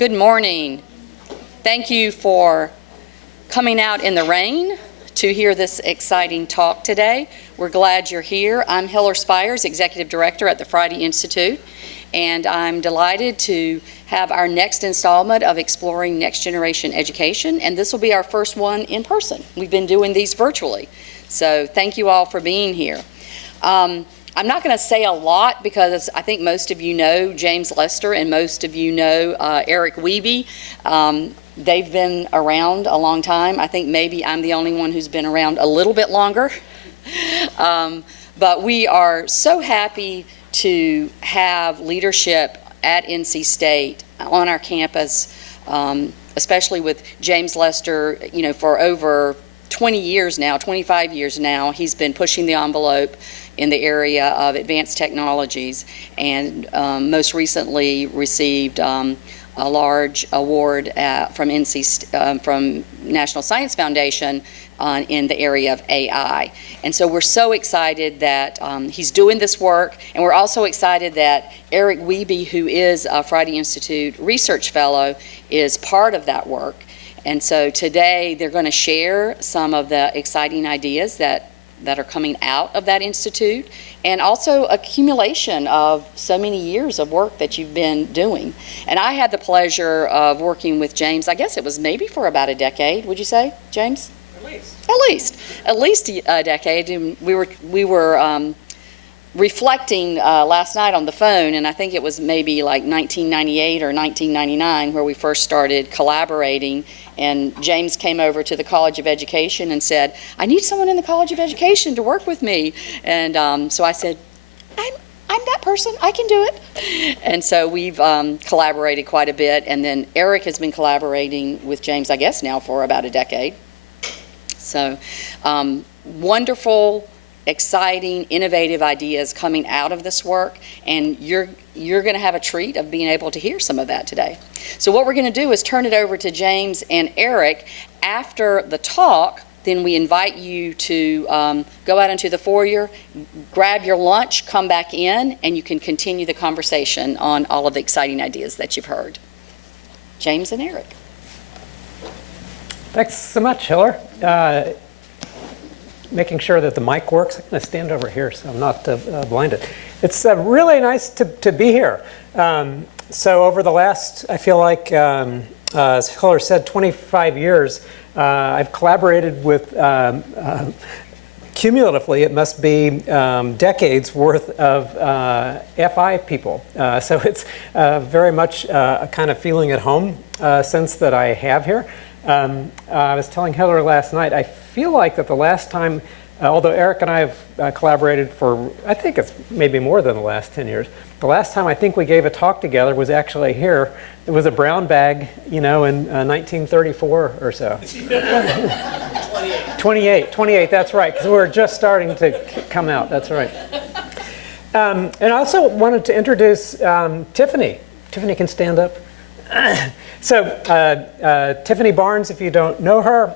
Good morning. Thank you for coming out in the rain to hear this exciting talk today. We're glad you're here. I'm Hiller Spires, Executive Director at the Friday Institute, and I'm delighted to have our next installment of Exploring Next Generation Education, and this will be our first one in person. We've been doing these virtually, so thank you all for being here. I'm not going to say a lot because I think most of you know James Lester and most of you know Eric Wiebe. They've been around a long time. I think maybe I'm the only one who's been around a little bit longer. But we are so happy to have leadership at NC State on our campus, especially with James Lester, for over 20 years now, 25 years now, he's been pushing the envelope in the area of advanced technologies, and most recently received a large award from National Science Foundation in the area of AI. And so we're so excited that he's doing this work, and we're also excited that Eric Wiebe, who is a Friday Institute Research Fellow, is part of that work. And so today they're going to share some of the exciting ideas that are coming out of that institute, and also accumulation of so many years of work that you've been doing. And I had the pleasure of working with James, I guess it was maybe for about a decade, would you say, James? At least a decade. And we were reflecting last night on the phone, and I think it was maybe like 1998 or 1999 where we first started collaborating, and James came over to the College of Education and said, I need someone in the College of Education to work with me. And so I said, I'm that person, I can do it. And so we've collaborated quite a bit, and then Eric has been collaborating with James, I guess now for about a decade. So wonderful, exciting, innovative ideas coming out of this work, and you're going to have a treat of being able to hear some of that today. So what we're going to do is turn it over to James and Eric. After the talk, then we invite you to go out into the foyer, grab your lunch, come back in, and you can continue the conversation on all of the exciting ideas that you've heard. James and Eric. Thanks so much, Hiller. Making sure that the mic works. I'm going to stand over here so I'm not blinded. It's really nice to be here. So over the last, I feel like, as Hiller said, 25 years, I've collaborated with, cumulatively, it must be decades worth of FI people. So it's very much a kind of feeling at home sense that I have here. I was telling Hiller last night, I feel like that the last time, although Eric and I have collaborated for, I think it's maybe more than the last 10 years, the last time I think we gave a talk together was actually here. It was a brown bag, in 1934 or so. 28, that's right, because we were just starting to come out, that's right. And I also wanted to introduce Tiffany. Tiffany can stand up. So Tiffany Barnes, if you don't know her,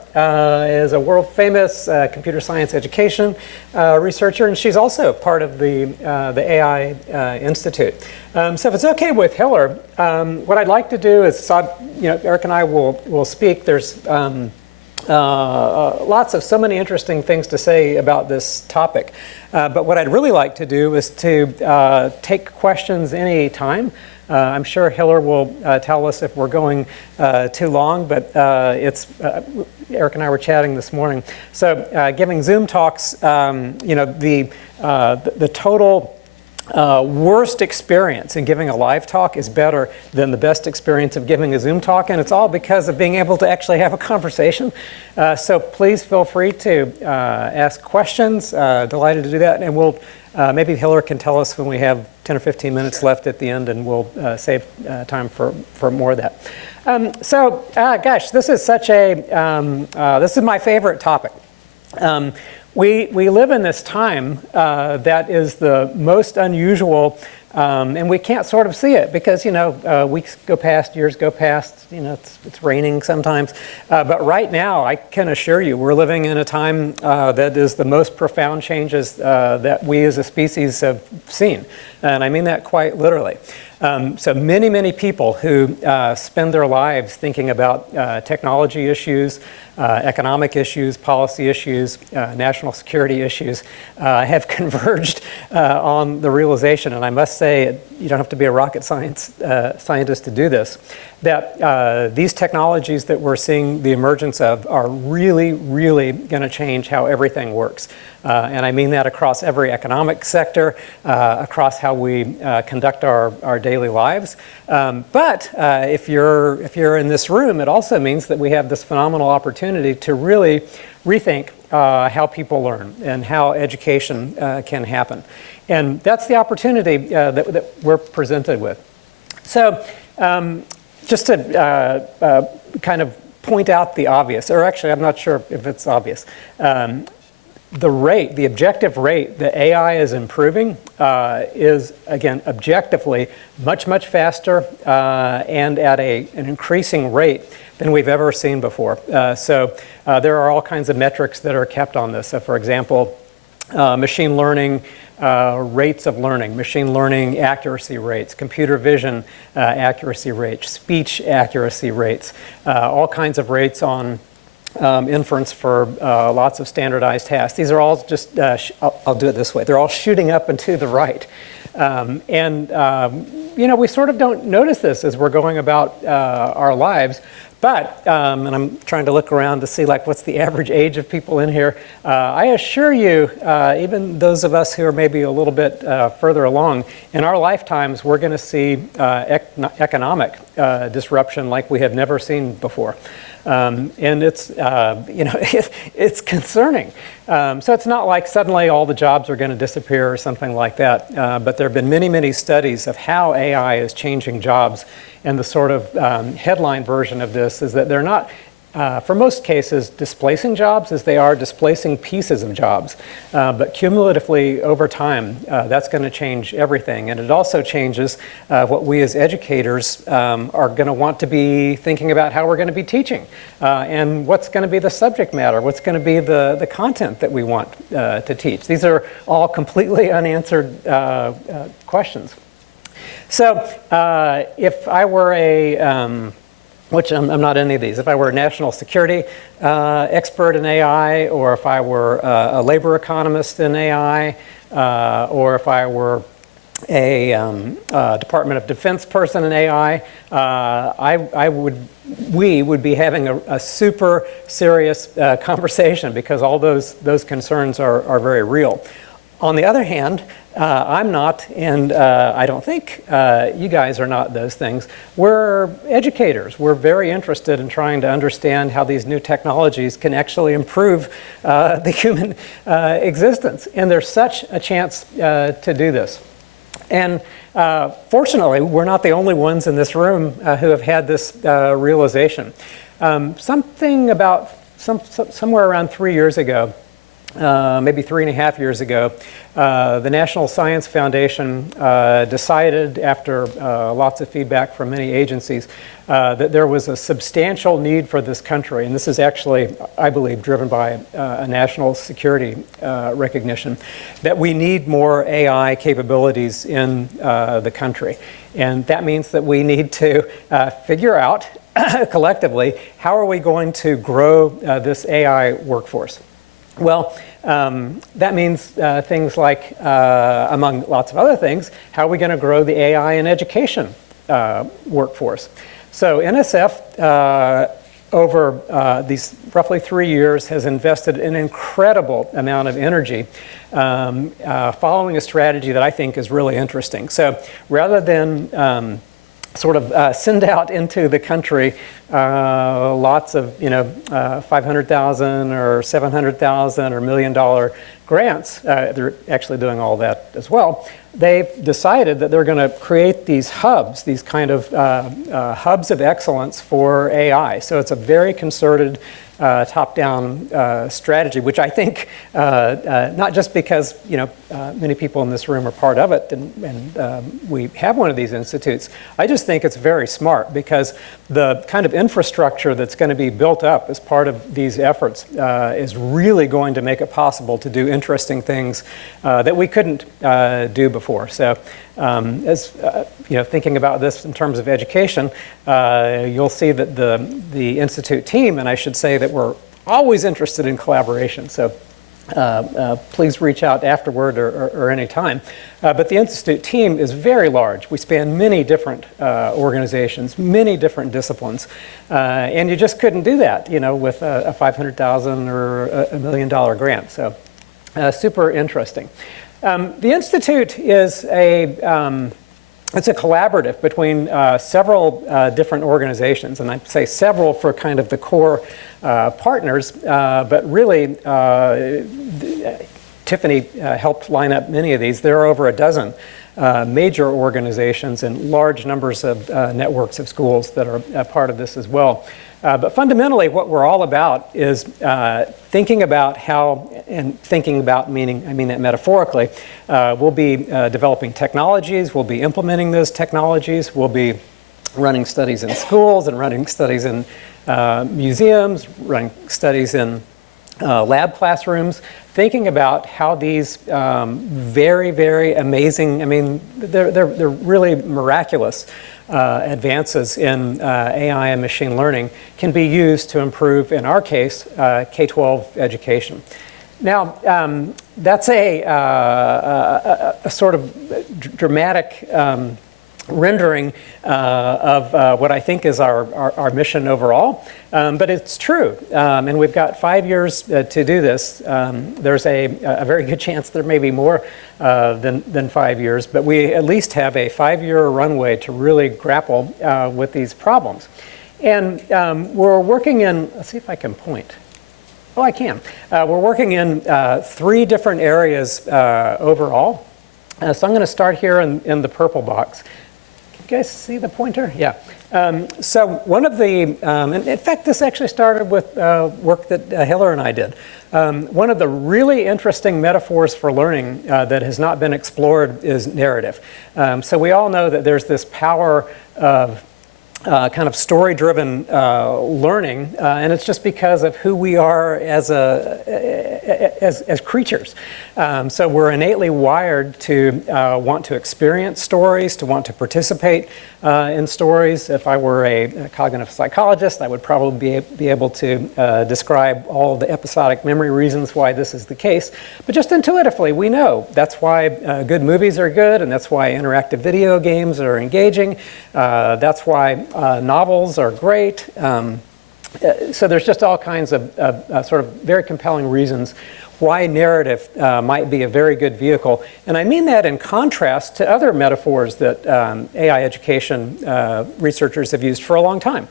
is a world-famous computer science education researcher, and she's also part of the AI Institute. So if it's okay with Hiller, what I'd like to do is, Eric and I will speak. There's lots of so many interesting things to say about this topic. But what I'd really like to do is to take questions any time. I'm sure Hiller will tell us if we're going too long, but Eric and I were chatting this morning. So giving Zoom talks, the total worst experience in giving a live talk is better than the best experience of giving a Zoom talk, and it's all because of being able to actually have a conversation. So please feel free to ask questions. Delighted to do that, and we'll maybe Hiller can tell us when we have 10 or 15 minutes left at the end, and we'll save time for more of that. Gosh, this is such a this is my favorite topic. We live in this time that is the most unusual, and we can't sort of see it because, weeks go past, years go past, it's raining sometimes. But right now, I can assure you, we're living in a time that is the most profound changes that we as a species have seen. And I mean that quite literally. So many people who spend their lives thinking about technology issues, economic issues, policy issues, national security issues have converged on the realization, and I must say, you don't have to be a rocket scientist to do this, that these technologies that we're seeing the emergence of are really going to change how everything works. And I mean that across every economic sector, across how we conduct our daily lives. But if you're in this room, it also means that we have this phenomenal opportunity to really rethink how people learn and how education can happen. And that's the opportunity that we're presented with. So just to kind of point out the obvious, or actually I'm not sure if it's obvious, the objective rate that AI is improving is, again, objectively much faster and at an increasing rate than we've ever seen before. So there are all kinds of metrics that are kept on this. So for example, machine learning rates of learning, machine learning accuracy rates, computer vision accuracy rates, speech accuracy rates, all kinds of rates on inference for lots of standardized tasks. These are all just, I'll do it this way, they're all shooting up and to the right. We sort of don't notice this as we're going about our lives, but, and I'm trying to look around to see what's the average age of people in here. I assure you, even those of us who are maybe a little bit further along, in our lifetimes, we're going to see economic disruption like we have never seen before. And it's, it's concerning. So it's not like suddenly all the jobs are going to disappear or something like that. But there have been many studies of how AI is changing jobs. And the sort of headline version of this is that they're not, for most cases, displacing jobs as they are displacing pieces of jobs. But cumulatively, over time, that's going to change everything. And it also changes what we as educators are going to want to be thinking about how we're going to be teaching. And what's going to be the subject matter, what's going to be the content that we want to teach. These are all completely unanswered questions. So if I were which I'm not any of these, if I were a national security expert in AI, or if I were a labor economist in AI, or if I were a Department of Defense person in AI, we would be having a super serious conversation because all those concerns are very real. On the other hand, I'm not, and I don't think you guys are not those things. We're educators. We're very interested in trying to understand how these new technologies can actually improve the human existence. And there's such a chance to do this. And fortunately, we're not the only ones in this room who have had this realization. Something about somewhere around 3 years ago, maybe 3.5 years ago, the National Science Foundation decided, after lots of feedback from many agencies, that there was a substantial need for this country, and this is actually, I believe, driven by a national security recognition, that we need more AI capabilities in the country. And that means that we need to figure out collectively, how are we going to grow this AI workforce? Well, that means things like, among lots of other things, how are we going to grow the AI in education workforce? So NSF, over these roughly 3 years, has invested an incredible amount of energy following a strategy that I think is really interesting. So rather than sort of send out into the country lots of, $500,000 or $700,000 or $1 million grants. They're actually doing all that as well. They've decided that they're going to create these hubs, these kind of hubs of excellence for AI. So it's a very concerted top-down strategy, which I think, not just because many people in this room are part of it, and we have one of these institutes, I just think it's very smart, because the kind of infrastructure that's going to be built up as part of these efforts is really going to make it possible to do interesting things that we couldn't do before. So as thinking about this in terms of education, you'll see that the Institute team, and I should say that we're always interested in collaboration, so please reach out afterward or any time. But the Institute team is very large. We span many different organizations, many different disciplines, and you just couldn't do that with a $500,000 or a $1 million grant. So super interesting. The Institute is it's a collaborative between several different organizations, and I say several for kind of the core partners, but really Tiffany helped line up many of these. There are over a dozen major organizations and large numbers of networks of schools that are a part of this as well. But fundamentally, what we're all about is thinking about how, and thinking about meaning, I mean that metaphorically, we'll be developing technologies, we'll be implementing those technologies, we'll be running studies in schools and running studies in museums, running studies in lab classrooms, thinking about how these very, very amazing, I mean, they're really miraculous advances in AI and machine learning can be used to improve, in our case, K-12 education. Now, that's a sort of dramatic rendering of what I think is our mission overall, but it's true, and we've got 5 years to do this. There's a very good chance there may be more than 5 years, but we at least have a 5-year runway to really grapple with these problems. And we're working in, let's see if I can point. Oh, I can. We're working in 3 different areas overall. So I'm going to start here in the purple box. You guys see the pointer? Yeah. So one of the, and in fact, this actually started with work that Hiller and I did. One of the really interesting metaphors for learning that has not been explored is narrative. So we all know that there's this power of kind of story-driven learning, and it's just because of who we are as creatures. So we're innately wired to want to experience stories, to want to participate in stories. If I were a cognitive psychologist, I would probably be able to describe all the episodic memory reasons why this is the case. But just intuitively, we know that's why good movies are good, and that's why interactive video games are engaging. That's why novels are great. So there's just all kinds of sort of very compelling reasons why narrative might be a very good vehicle. And I mean that in contrast to other metaphors that AI education researchers have used for a long time.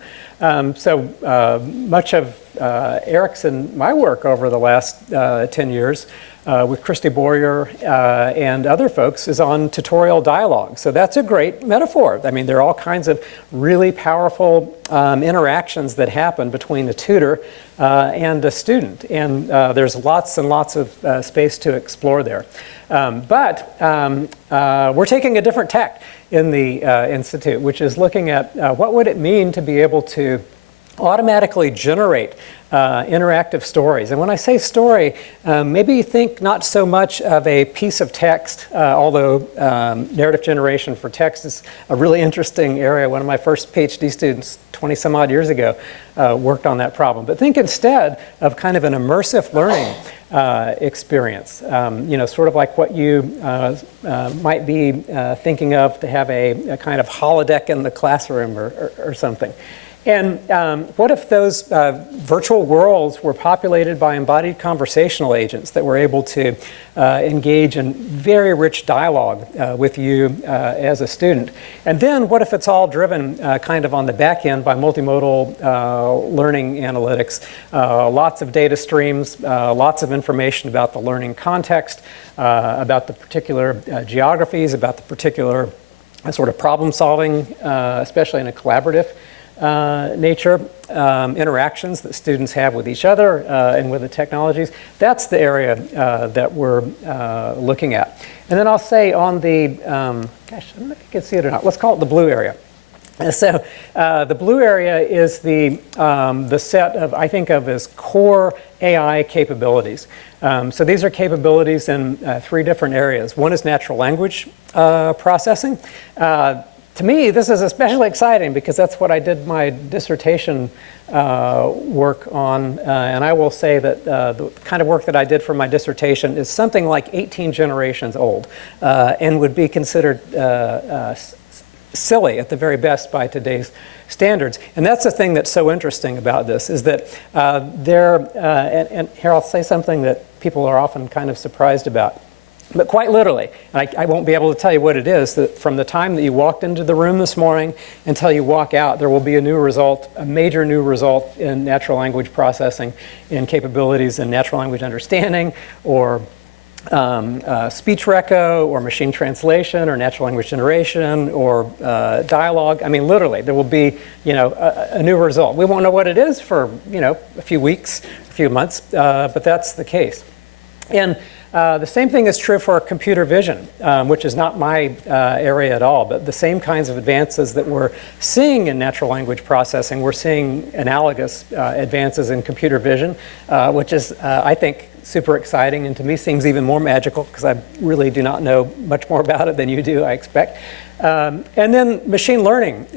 So much of Eric's and my work over the last 10 years with Christy Boyer and other folks is on tutorial dialogue. So that's a great metaphor. I mean, there are all kinds of really powerful interactions that happen between a tutor and a student. And there's lots and lots of space to explore there. But we're taking a different tack in the Institute, which is looking at what would it mean to be able to automatically generate interactive stories. And when I say story, maybe you think not so much of a piece of text, although narrative generation for text is a really interesting area. One of my first PhD students 20 some odd years ago worked on that problem. But think instead of kind of an immersive learning experience, sort of like what you might be thinking of to have a kind of holodeck in the classroom or something. And what if those virtual worlds were populated by embodied conversational agents that were able to engage in very rich dialogue with you as a student? And then what if it's all driven kind of on the back end by multimodal learning analytics, lots of data streams, lots of information about the learning context, about the particular geographies, about the particular sort of problem solving, especially in a collaborative nature, interactions that students have with each other and with the technologies. That's the area that we're looking at. And then I'll say on the, gosh, I don't know if you can see it or not. Let's call it the blue area. So the blue area is the set of, I think of as core AI capabilities. So these are capabilities in 3 different areas. One is natural language processing. To me, this is especially exciting because that's what I did my dissertation work on. And I will say that the kind of work that I did for my dissertation is something like 18 generations old and would be considered silly at the very best by today's standards. And that's the thing that's so interesting about this, is that and here I'll say something that people are often kind of surprised about. But quite literally, and I won't be able to tell you what it is, that from the time that you walked into the room this morning until you walk out, there will be a new result, a major new result in natural language processing, in capabilities in natural language understanding, or speech reco, or machine translation, or natural language generation, or dialogue. I mean, literally, there will be, a new result. We won't know what it is for, a few weeks, a few months, but that's the case. And the same thing is true for computer vision, which is not my area at all, but the same kinds of advances that we're seeing in natural language processing, we're seeing analogous advances in computer vision, which is, I think, super exciting, and to me seems even more magical because I really do not know much more about it than you do, I expect. And then machine learning,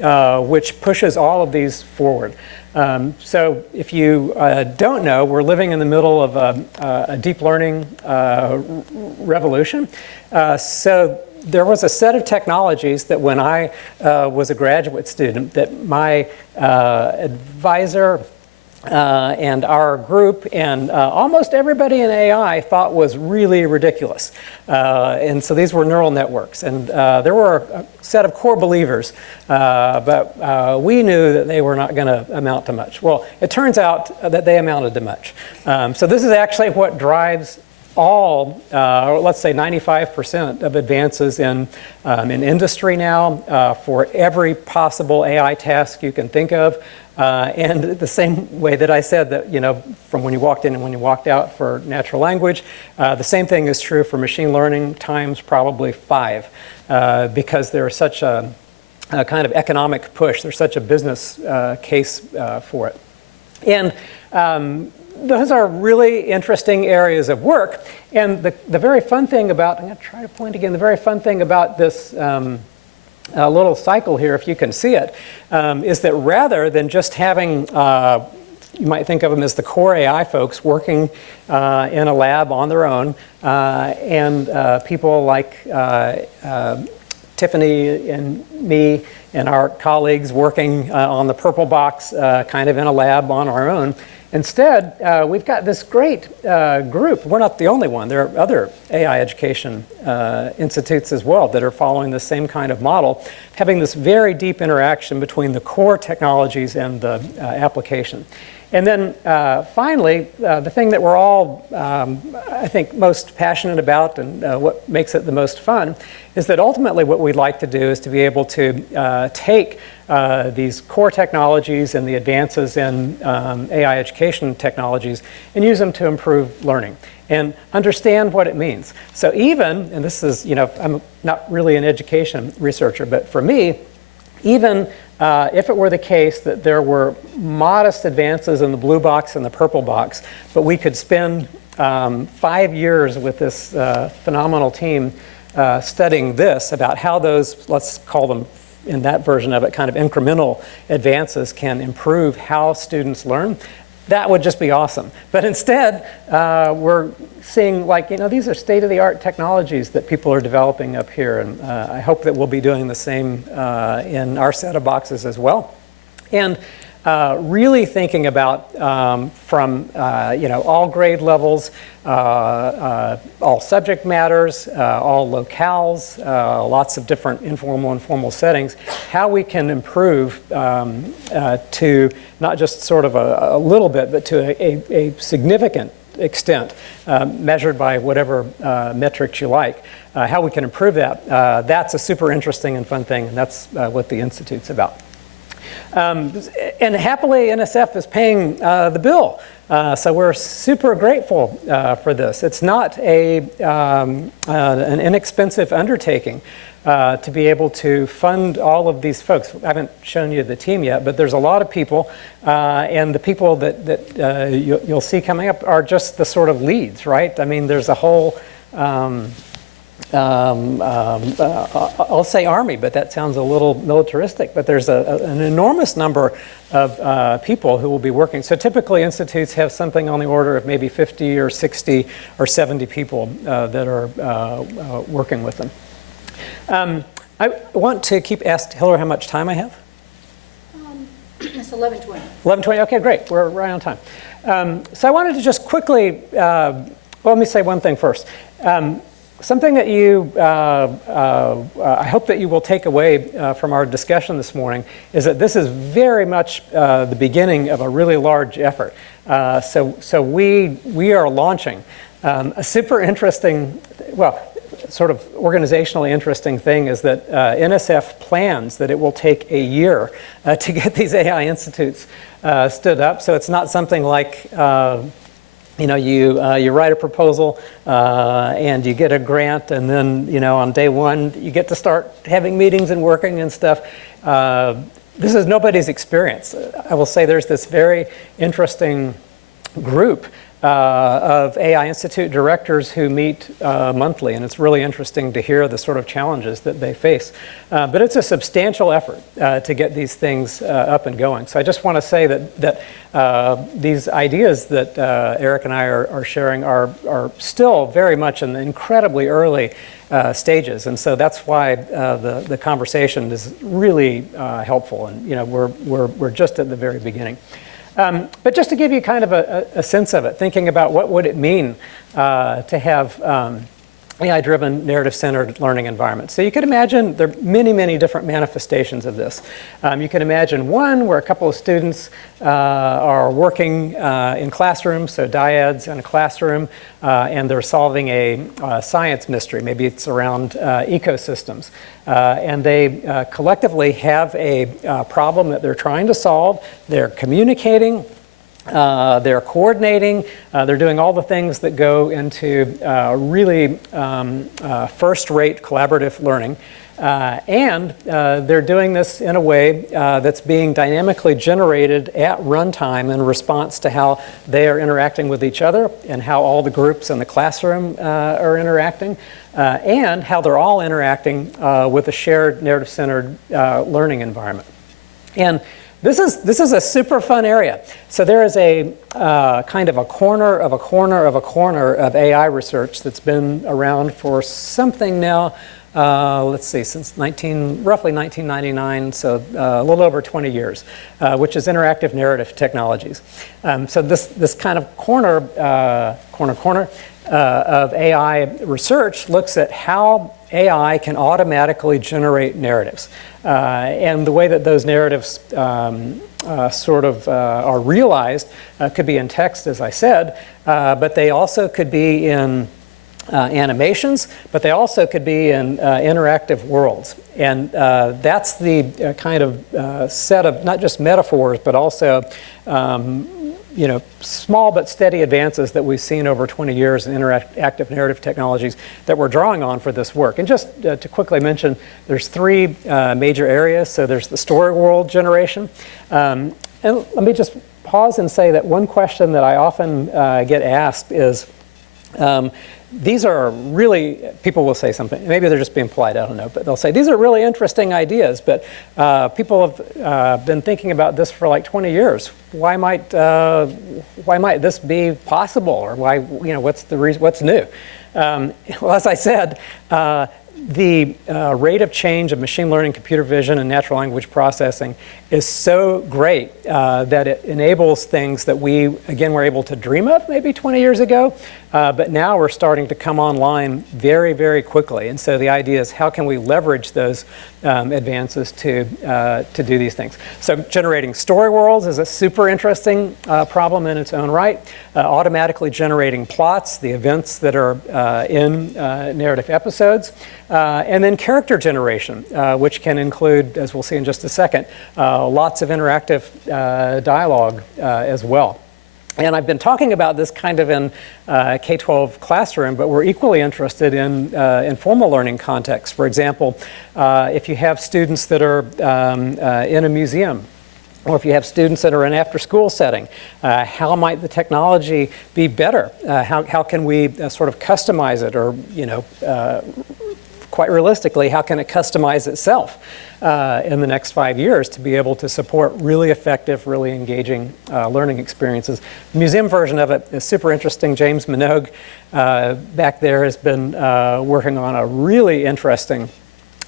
which pushes all of these forward. So if you don't know, we're living in the middle of a deep learning revolution. So there was a set of technologies that when I was a graduate student that my advisor and our group and almost everybody in AI thought was really ridiculous. And so these were neural networks. And there were a set of core believers, but we knew that they were not going to amount to much. Well, it turns out that they amounted to much. So this is actually what drives all, or let's say 95% of advances in industry now for every possible AI task you can think of. And the same way that I said that, from when you walked in and when you walked out for natural language, the same thing is true for machine learning times probably 5, because there's such a kind of economic push. There's such a business case for it. And those are really interesting areas of work. And the very fun thing about, I'm going to try to point again, the very fun thing about this little cycle here, if you can see it, is that rather than just having, you might think of them as the core AI folks working in a lab on their own, and people like Tiffany and me and our colleagues working on the purple box kind of in a lab on our own. Instead, we've got this great group. We're not the only one. There are other AI education institutes as well that are following the same kind of model, having this very deep interaction between the core technologies and the application. And then finally, the thing that we're all, I think, most passionate about and what makes it the most fun is that ultimately what we'd like to do is to be able to take these core technologies and the advances in AI education technologies and use them to improve learning and understand what it means. So even, and this is, I'm not really an education researcher, but for me, even if it were the case that there were modest advances in the blue box and the purple box, but we could spend 5 years with this phenomenal team studying this about how those, let's call them in that version of it, kind of incremental advances can improve how students learn, that would just be awesome. But instead, we're seeing these are state-of-the-art technologies that people are developing up here. And I hope that we'll be doing the same in our set of boxes as well. And really thinking about from all grade levels, all subject matters, all locales, lots of different informal and formal settings, how we can improve to not just sort of a little bit, but to a significant extent, measured by whatever metrics you like, how we can improve that. That's a super interesting and fun thing, and that's what the Institute's about. And happily, NSF is paying the bill. So we're super grateful for this. It's not an inexpensive undertaking to be able to fund all of these folks. I haven't shown you the team yet, but there's a lot of people, and the people that you'll see coming up are just the sort of leads, right? I mean, there's a whole, I'll say army, but that sounds a little militaristic, but there's an enormous number of people who will be working. So typically institutes have something on the order of maybe 50 or 60 or 70 people that are working with them. I want to keep asking Hillary how much time I have. It's 11:20. 11:20, okay, great, we're right on time. So I wanted to just quickly, well, let me say one thing first. Something that I hope that you will take away from our discussion this morning is that this is very much the beginning of a really large effort. So we are launching a super interesting, well, sort of organizationally interesting thing is that NSF plans that it will take a year to get these AI institutes stood up. So it's not something like you write a proposal and you get a grant, and then on day one you get to start having meetings and working and stuff. This is nobody's experience. I will say there's this very interesting group of AI Institute directors who meet monthly, and it's really interesting to hear the sort of challenges that they face. But it's a substantial effort to get these things up and going. So I just want to say that these ideas that Eric and I are sharing are still very much in the incredibly early stages, and so that's why the conversation is really helpful, and we're just at the very beginning. But just to give you kind of a sense of it, thinking about what would it mean to have AI-driven narrative-centered learning environments. So you could imagine there are many, many different manifestations of this. You can imagine one where a couple of students are working in classrooms, so dyads in a classroom, and they're solving a science mystery. Maybe it's around ecosystems. And they collectively have a problem that they're trying to solve. They're communicating. They're coordinating, they're doing all the things that go into really first-rate collaborative learning. And they're doing this in a way that's being dynamically generated at runtime in response to how they are interacting with each other and how all the groups in the classroom are interacting, and how they're all interacting with a shared narrative-centered learning environment. And this is a super fun area. So there is a kind of a corner of a corner of a corner of AI research that's been around for something now, let's see, since roughly 1999, so a little over 20 years, which is interactive narrative technologies. So this kind of corner of AI research looks at how AI can automatically generate narratives. And the way that those narratives are realized could be in text, as I said, but they also could be in animations, but they also could be in interactive worlds. And that's the kind of set of not just metaphors, but also small but steady advances that we've seen over 20 years in interactive narrative technologies that we're drawing on for this work. And just to quickly mention, there's three major areas. So there's the story world generation. And let me just pause and say that one question that I often get asked is, these are really, people will say something, maybe they're just being polite, I don't know, but they'll say, these are really interesting ideas, but people have been thinking about this for like 20 years. Why might this be possible? Or why, what's the reason, what's new? Well, as I said, the rate of change of machine learning, computer vision, and natural language processing is so great that it enables things that we, again, were able to dream of maybe 20 years ago, but now we're starting to come online very, very quickly. And so the idea is, how can we leverage those advances to do these things? So generating story worlds is a super interesting problem in its own right. Automatically generating plots, the events that are in narrative episodes. And then character generation, which can include, as we'll see in just a second, lots of interactive dialogue as well. And I've been talking about this kind of in K-12 classroom, but we're equally interested in informal learning contexts. For example, if you have students that are in a museum, or if you have students that are in an after-school setting, how might the technology be better? How can we sort of customize it, or quite realistically, how can it customize itself in the next 5 years to be able to support really effective, really engaging learning experiences? The museum version of it is super interesting. James Minogue back there has been working on a really interesting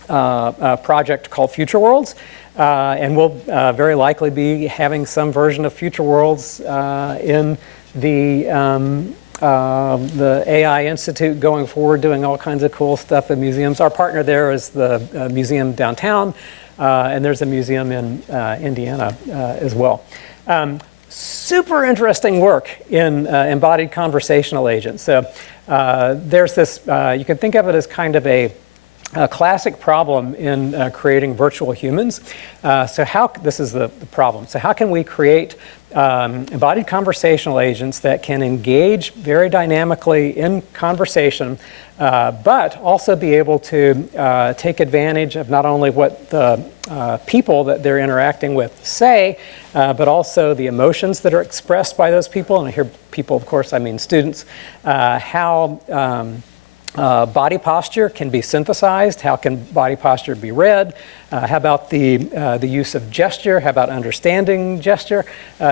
project called Future Worlds. And we'll very likely be having some version of Future Worlds in the AI Institute going forward, doing all kinds of cool stuff in museums. Our partner there is the museum downtown, and there's a museum in Indiana as well. Super interesting work in embodied conversational agents. So there's this, you can think of it as kind of a classic problem in creating virtual humans. This is the problem. So how can we create embodied conversational agents that can engage very dynamically in conversation, but also be able to take advantage of not only what the people that they're interacting with say, but also the emotions that are expressed by those people. And I hear people, of course, I mean students, how body posture can be synthesized. How can body posture be read? How about the use of gesture? How about understanding gesture?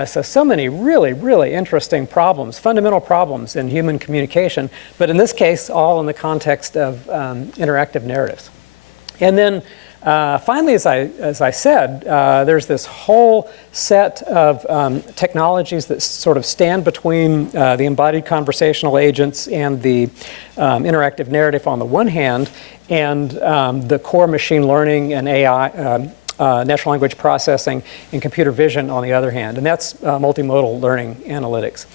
So many really, really interesting problems, fundamental problems in human communication, but in this case, all in the context of interactive narratives. And then finally, as I said, there's this whole set of technologies that sort of stand between the embodied conversational agents and the interactive narrative on the one hand, and the core machine learning and AI, natural language processing and computer vision on the other hand, and that's multimodal learning analytics.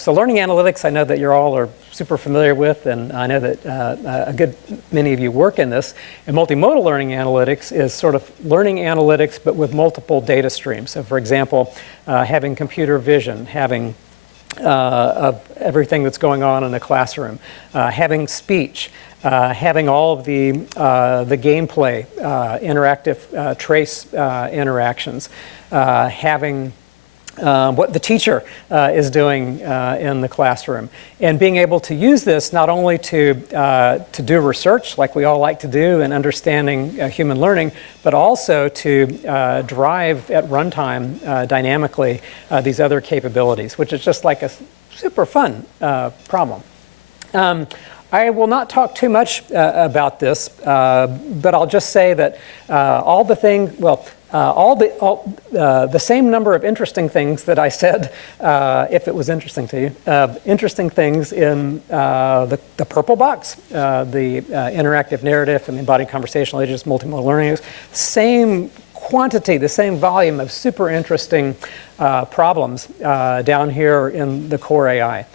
So learning analytics, I know that you all are super familiar with, and I know that a good many of you work in this. And multimodal learning analytics is sort of learning analytics, but with multiple data streams. So for example, having computer vision, having of everything that's going on in the classroom, having speech, having all of the gameplay, interactive trace interactions, having what the teacher is doing in the classroom, and being able to use this not only to do research like we all like to do in understanding human learning, but also to drive at runtime dynamically these other capabilities, which is just like a super fun problem. I will not talk too much about this, but I'll just say that all the things, well, the same number of interesting things that I said, if it was interesting to you, interesting things in the purple box, the interactive narrative and the embodied conversational agents, multimodal learning, same quantity, the same volume of super interesting problems down here in the core AI.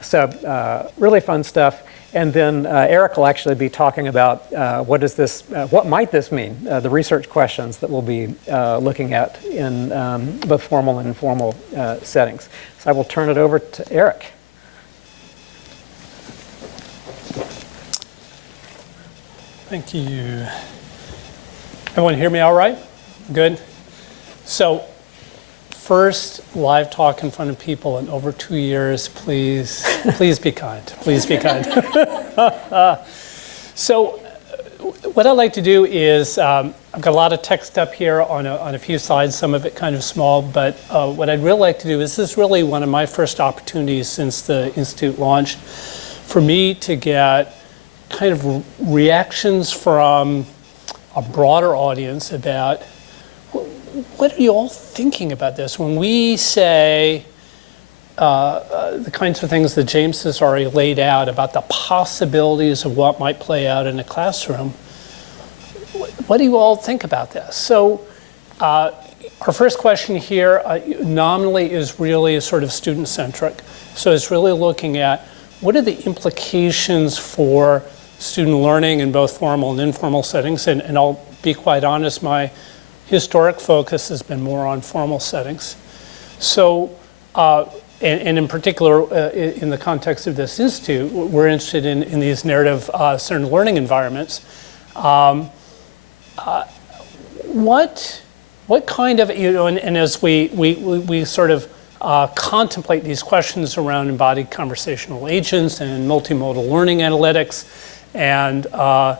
So really fun stuff. And then Eric will actually be talking about what might this mean, the research questions that we'll be looking at in both formal and informal settings. So I will turn it over to Eric. Thank you. Everyone hear me all right? Good? So first live talk in front of people in over 2 years. Please be kind. Please be kind. So what I'd like to do is, I've got a lot of text up here on a few slides, some of it kind of small, but what I'd really like to do is, this is really one of my first opportunities since the Institute launched, for me to get kind of reactions from a broader audience about, what are you all thinking about this? When we say the kinds of things that James has already laid out about the possibilities of what might play out in a classroom, what do you all think about this? So our first question here nominally is really sort of student-centric. So it's really looking at, what are the implications for student learning in both formal and informal settings, and I'll be quite honest, my historic focus has been more on formal settings. So, and in particular, in the context of this institute, we're interested in these narrative-centered learning environments. What kind of, and as we sort of contemplate these questions around embodied conversational agents and multimodal learning analytics, and how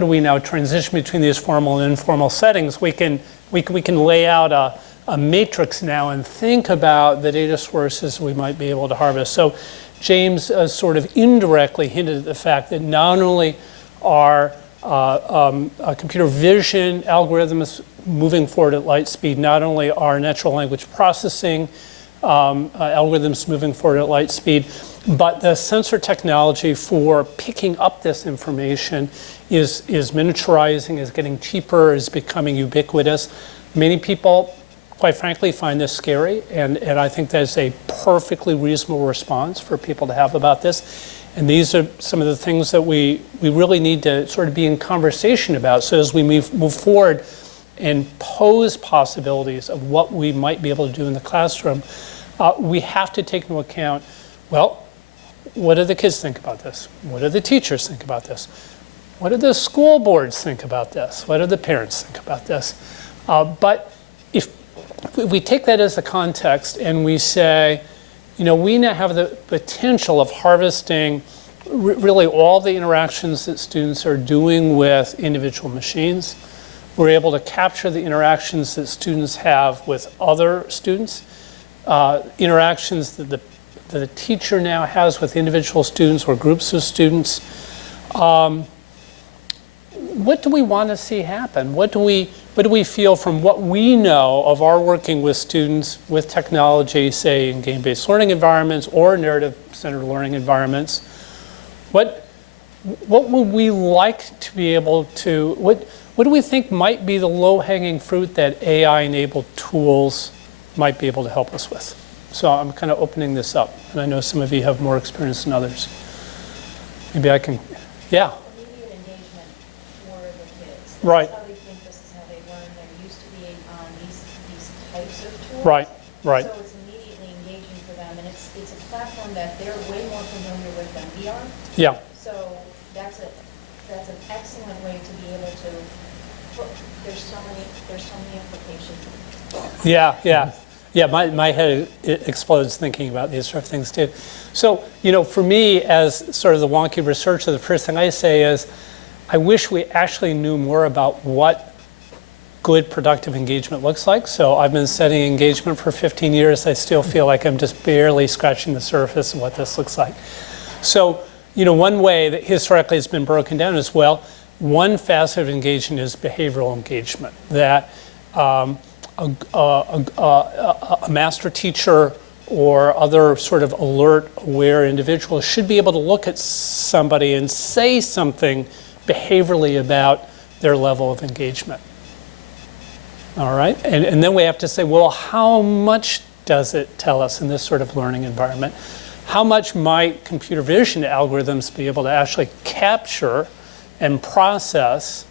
do we now transition between these formal and informal settings, we can lay out a matrix now and think about the data sources we might be able to harvest. So James sort of indirectly hinted at the fact that not only are computer vision algorithms moving forward at light speed, not only are natural language processing algorithms moving forward at light speed, but the sensor technology for picking up this information is miniaturizing, is getting cheaper, is becoming ubiquitous. Many people, quite frankly, find this scary, and I think that's a perfectly reasonable response for people to have about this. And these are some of the things that we really need to sort of be in conversation about. So as we move forward and pose possibilities of what we might be able to do in the classroom, we have to take into account, well, what do the kids think about this? What do the teachers think about this? What do the school boards think about this? What do the parents think about this? But if we take that as a context and we say, we now have the potential of harvesting really all the interactions that students are doing with individual machines. We're able to capture the interactions that students have with other students, interactions that the teacher now has with individual students or groups of students. What do we want to see happen? What do we feel from what we know of our working with students with technology, say in game-based learning environments or narrative-centered learning environments? What would we like to be able to, what do we think might be the low-hanging fruit that AI-enabled tools might be able to help us with? So I'm kind of opening this up, and I know some of you have more experience than others. Maybe I can, yeah. Immediate engagement for the kids. Right. That's how they think, this is how they learn. They're used to being on these types of tools. Right, right. So it's immediately engaging for them, and it's a platform that they're way more familiar with than we are. Yeah. So that's an excellent way to be able to. There's so many implications. Yeah. My head explodes thinking about these sort of things too. So, for me, as sort of the wonky researcher, the first thing I say is, I wish we actually knew more about what good productive engagement looks like. So I've been studying engagement for 15 years. I still feel like I'm just barely scratching the surface of what this looks like. So, one way that historically has been broken down is, well, one facet of engagement is behavioral engagement, that a master teacher or other sort of alert, aware individual should be able to look at somebody and say something behaviorally about their level of engagement. All right, and then we have to say, well, how much does it tell us in this sort of learning environment? How much might computer vision algorithms be able to actually capture and process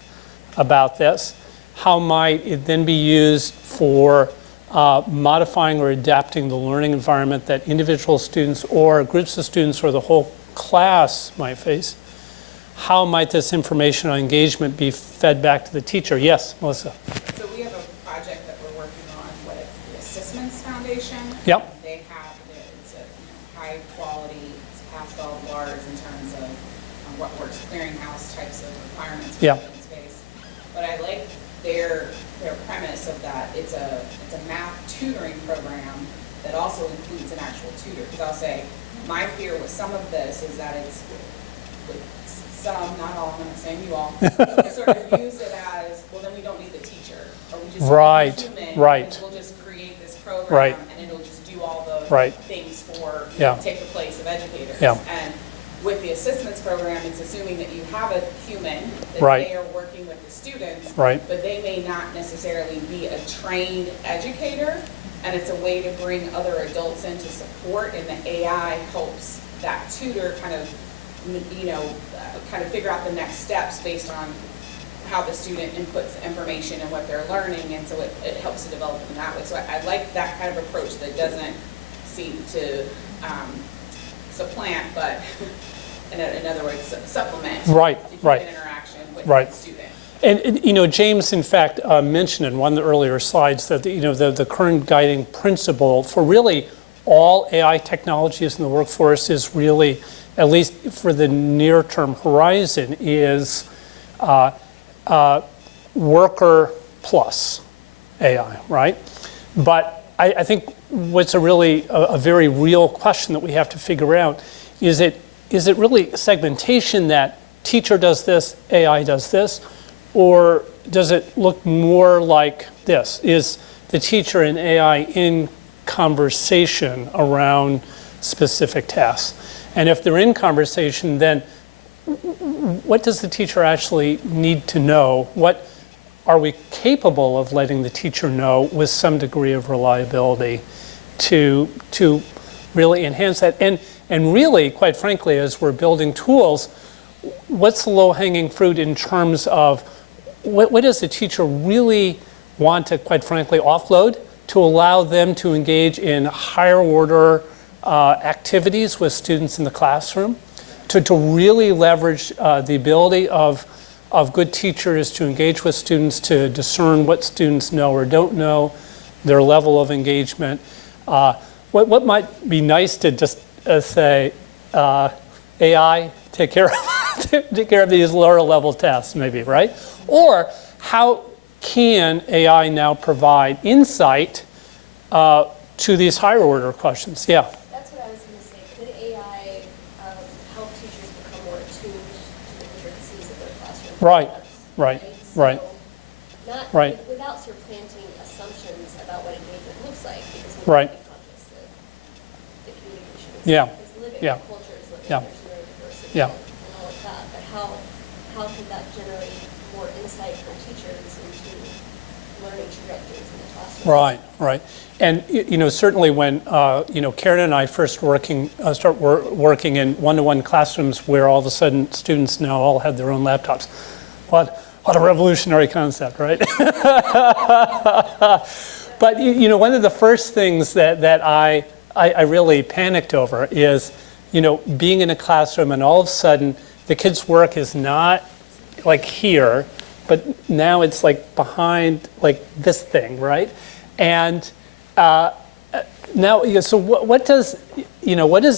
about this? How might it then be used for modifying or adapting the learning environment that individual students or groups of students or the whole class might face? How might this information on engagement be fed back to the teacher? Yes, Melissa. So we have a project that we're working on with the Assessments Foundation. Yep. They have, it's a high quality, it's passed all bars in terms of what works, clearinghouse types of requirements for Yeah. open space. But I like their premise of that. It's a math tutoring program that also includes an actual tutor. Because I'll say, my fear with some of this is that it's, with some, not all, I'm not saying you all, they sort of use it as, well, then we don't need the teacher. Or we just Right, need a human, right. and we'll just create this program, Right. and it'll just do all the Right. things for, Yeah. take the place of educators. Yeah. And with the assistance program, it's assuming that you have a human, that Right. they are working with the students, Right. but they may not necessarily be a trained educator, and it's a way to bring other adults in to support, and the AI helps that tutor kind of kind of figure out the next steps based on how the student inputs information and what they're learning, and so it helps to develop them that way. So I like that kind of approach that doesn't seem to supplant, but in other words, supplement the human interaction with the student. And James, in fact, mentioned in one of the earlier slides that the current guiding principle for really all AI technologies in the workforce is really, at least for the near-term horizon, is worker plus AI, right? But I think what's a very real question that we have to figure out is it really segmentation that teacher does this, AI does this, or does it look more like this? Is the teacher and AI in conversation around specific tasks? And if they're in conversation, then what does the teacher actually need to know? What are we capable of letting the teacher know with some degree of reliability to really enhance that? And really, quite frankly, as we're building tools, what's the low-hanging fruit in terms of what does the teacher really want to, quite frankly, offload to allow them to engage in higher order activities with students in the classroom, to really leverage the ability of good teachers to engage with students, to discern what students know or don't know, their level of engagement. What might be nice to just say, AI, take care of these lower level tasks maybe, right? Or how can AI now provide insight to these higher order questions? Yeah. That's what I was going to say. Could AI help teachers become more attuned to the intricacies of their classroom? Right. Not without supplanting assumptions about what engagement looks like, because we Right. need to be conscious of the communication. Yeah. Because living Yeah. culture is living, Yeah. there's neurodiversity Yeah. and all of that. But how could that generate more insight from teachers into learning trajectories in the classroom? Right. And certainly when Karen and I first start working in one-to-one classrooms where all of a sudden students now all have their own laptops. What a revolutionary concept, right? But one of the first things that I really panicked over is being in a classroom and all of a sudden the kids' work is not like here, but now it's like behind like this thing, right? And now, so what does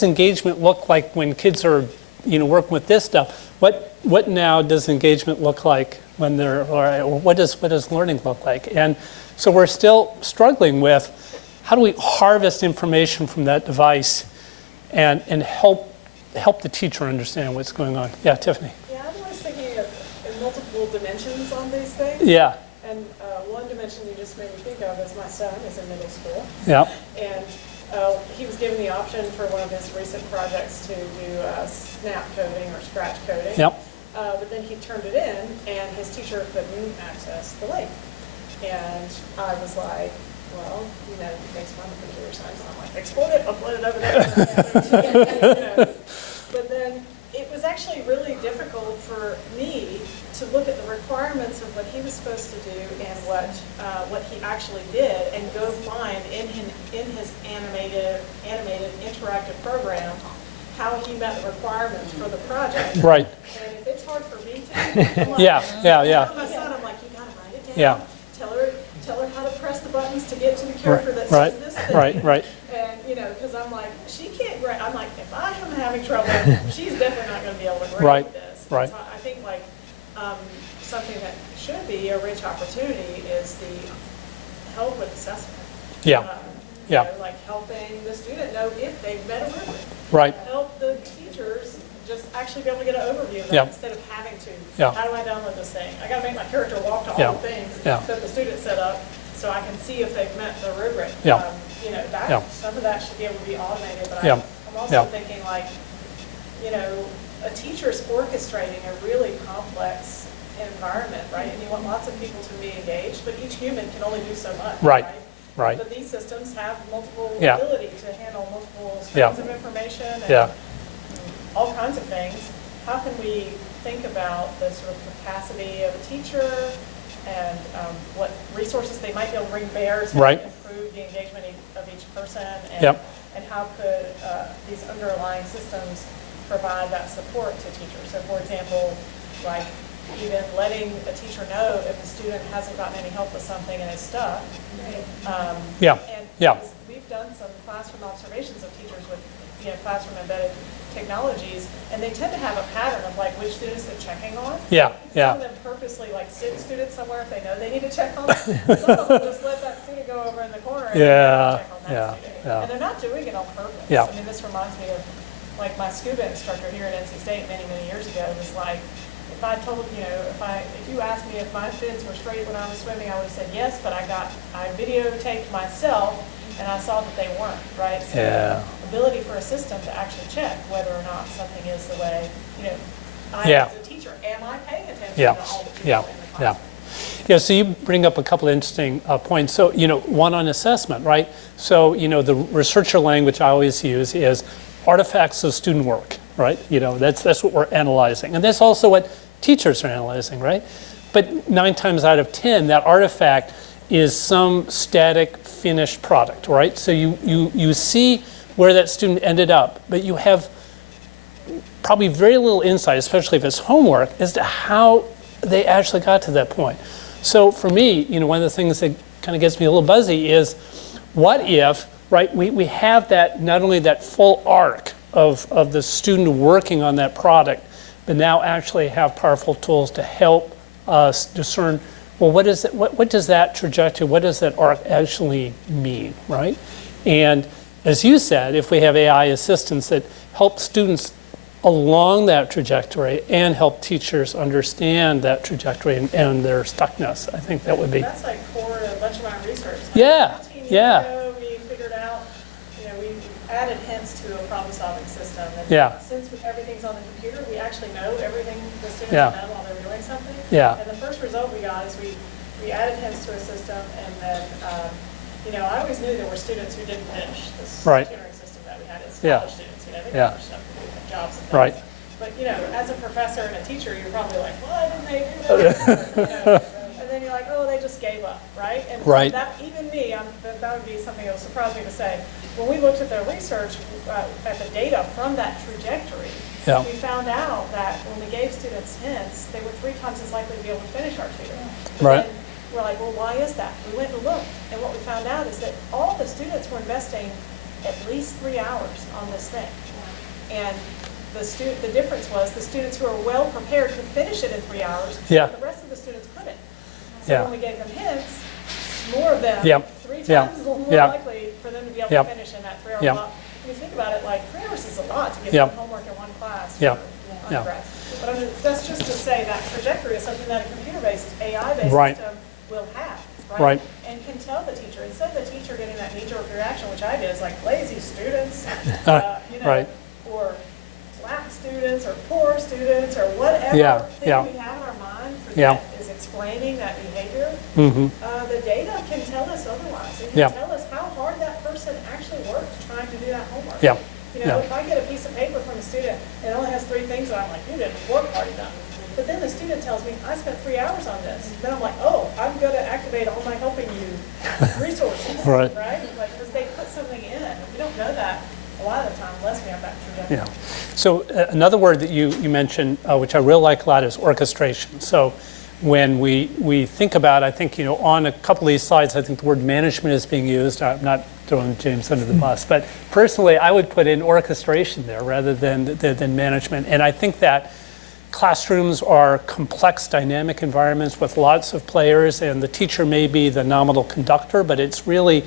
engagement look like when kids are working with this stuff? What now does engagement look like when they're, or what does learning look like? And so we're still struggling with how do we harvest information from that device and help the teacher understand what's going on. Yeah, Tiffany. Yeah, I'm always thinking in multiple dimensions on these things. Yeah. And one dimension you just made me think of is my son is in middle school. Yeah. And he was given the option for one of his recent projects to do snap coding or scratch coding. Yep. But then he turned it in, and his teacher couldn't access the link. And I was like, well, he makes fun of computer science. And I'm like, export it, upload it over there. But then it was actually really difficult for me to look at the requirements of what he was supposed to do and what he actually did, and go find in his animated interactive program how he met the requirements for the project. Right. And if it's hard for me to, I'm like, Yeah. I tell my son, I'm like, you gotta write it down. Yeah. Tell her how to press the buttons to get to the character that says this thing. Right. And because I'm like, she can't grade. I'm like, if I am having trouble, she's definitely not going to be able to grade this. Right. So I think something that should be a rich opportunity is the help with assessment. Yeah. Like helping the student know if they've met a rubric. Right. Help the teachers just actually be able to get an overview of that Yeah. instead of having to, Yeah. how do I download this thing? I got to make my character walk to all Yeah. the things Yeah. that the student set up so I can see if they've met the rubric. Yeah. Yeah. Some of that should be able to be automated, but Yeah. I'm also Yeah. thinking a teacher's orchestrating a really complex environment, right? And you want lots of people to be engaged, but each human can only do so much, Right. But these systems have multiple Yeah. ability to handle multiple Yeah. streams of information and Yeah. all kinds of things. how can we think about the sort of capacity of a teacher and what resources they might be able to bring bear to Right. improve the engagement of each person, and, Yep. and how could these underlying systems provide that support to teachers. So for example, like even letting a teacher know if a student hasn't gotten any help with something and is stuck. Yeah. And Yeah. because we've done some classroom observations of teachers with classroom embedded technologies, and they tend to have a pattern of like which students they're checking on. Yeah, yeah. Some of them purposely like sit students somewhere if they know they need to check on them. Some of them just let that student go over in the corner and Yeah, check on that yeah, student. yeah. And they're not doing it on purpose. Yeah. I mean, this reminds me of like my scuba instructor here at NC State many, many years ago was like, if I told, if you asked me if my fins were straight when I was swimming, I would have said yes, but I videotaped myself and I saw that they weren't, right? So Yeah. ability for a system to actually check whether or not something is the way, I Yeah. as a teacher, am I paying attention Yeah. to all the people Yeah. in the Yeah. classroom? Yeah, so you bring up a couple of interesting points. So, one on assessment, right? So, the researcher language I always use is artifacts of student work, right? That's what we're analyzing. And that's also what teachers are analyzing, right? But 9 times out of 10, that artifact is some static finished product, right? So you see where that student ended up, but you have probably very little insight, especially if it's homework, as to how they actually got to that point. So for me, one of the things that kind of gets me a little buzzy is, what if, right, we have that, not only that full arc of the student working on that product, but now actually have powerful tools to help us discern, well, what does that trajectory, what does that arc actually mean, right? And as you said, if we have AI assistants that help students along that trajectory and help teachers understand that trajectory and their stuckness, I think that would be. That's like core to a bunch of my research. Yeah, 15 years yeah. ago, we figured out, we added hints to a problem-solving system. And Yeah. since everything's on the computer, we actually know everything the students Yeah. know while they're doing something. Yeah. And the first result we got is we added hints to a system, and then, I always knew there were students who didn't finish this Right. tutoring system that we had. It's Yeah. college students, they Yeah. finished up with jobs and things. Right. But, as a professor and a teacher, you're probably like, why didn't they do that? And then you're like, oh, they just gave up, right? And Right. that, even me, that would be something that would surprise me to say. When we looked at the research, at the data from that trajectory, Yeah. we found out that when we gave students hints, they were 3 times as likely to be able to finish our tutoring. Right. And we're like, well, why is that? We went and looked, and what we found out is that all the students were investing at least 3 hours on this thing. And the difference was the students who are well prepared could finish it in 3 hours. Yeah. But the rest of the students couldn't. So Yeah. when we gave them hints, more of them, Yep. 3 Yeah. times more Yeah. likely for them to be able Yep. to finish in that 3-hour Yep. block. When you think about it, like 3 hours is a lot to get Yep. through homework in one class Yep. for Yeah. undergrads. But that's just to say that trajectory is something that a computer-based, AI-based Right. system will have, right? Right. And can tell the teacher, instead of the teacher getting that knee-jerk reaction, which I did, is like lazy students, Right. or lack students, or poor students, or whatever Yeah, thing yeah. we have in our mind for Yeah. that is explaining that behavior. Mm-hmm. The data can tell us otherwise. It can Yeah. tell us how hard that person actually worked trying to do that homework. Yeah. Yeah. If I get a piece of paper from a student and it only has 3 things on it, I'm like, you didn't work hard enough. But then the student tells me, I spent 3 hours on this. Then I'm like, oh, I'm going to activate all my helping you resources. Right. Right? Like, because they put something in. We don't know that a lot of the time unless we have that trajectory. Yeah. So another word that you mentioned, which I really like a lot, is orchestration. So when we think about, I think, on a couple of these slides, I think the word management is being used. I'm not throwing James under the bus, but personally, I would put in orchestration there rather than management. And I think that classrooms are complex, dynamic environments with lots of players, and the teacher may be the nominal conductor, but it's really,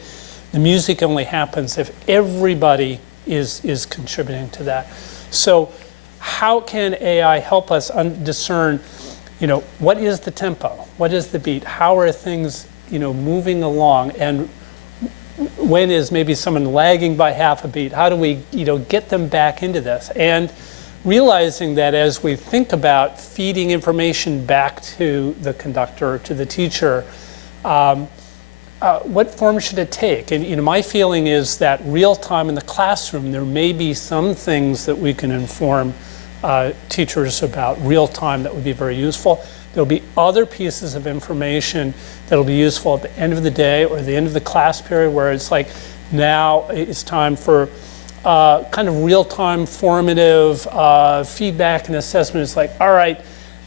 the music only happens if everybody is contributing to that. So how can AI help us discern, what is the tempo? What is the beat? How are things, moving along? And when is maybe someone lagging by half a beat? How do we, get them back into this? And realizing that as we think about feeding information back to the conductor, to the teacher, what form should it take? And my feeling is that real time in the classroom, there may be some things that we can inform teachers about real time that would be very useful. There'll be other pieces of information that'll be useful at the end of the day or the end of the class period, where it's like, now it's time for kind of real-time formative feedback and assessment. It's like, all right,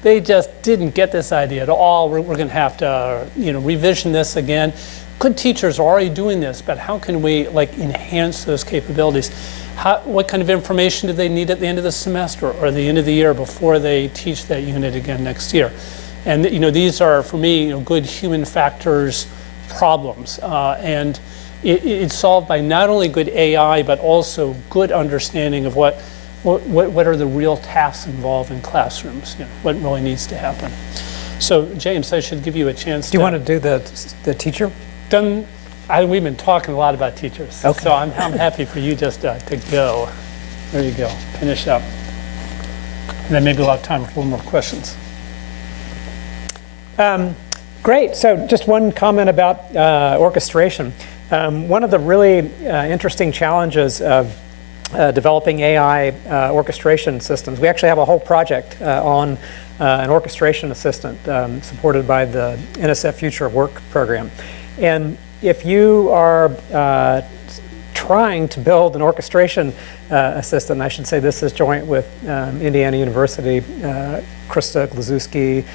they just didn't get this idea at all. We're going to have to, revision this again. Good teachers are already doing this, but how can we enhance those capabilities? What kind of information do they need at the end of the semester or the end of the year before they teach that unit again next year? And these are, for me, good human factors problems, and it's solved by not only good AI but also good understanding of what are the real tasks involved in classrooms, what really needs to happen. So James, I should give you a chance. Do you want to do the teacher? We've been talking a lot about teachers, okay. So I'm happy for you just to go. There you go, finish up. And then maybe we'll have time for a little more questions. Great, so just one comment about orchestration. One of the really interesting challenges of developing AI orchestration systems, we actually have a whole project on an orchestration assistant supported by the NSF Future of Work program. And if you are trying to build an orchestration assistant, I should say this is joint with Indiana University, Krista Glazewski,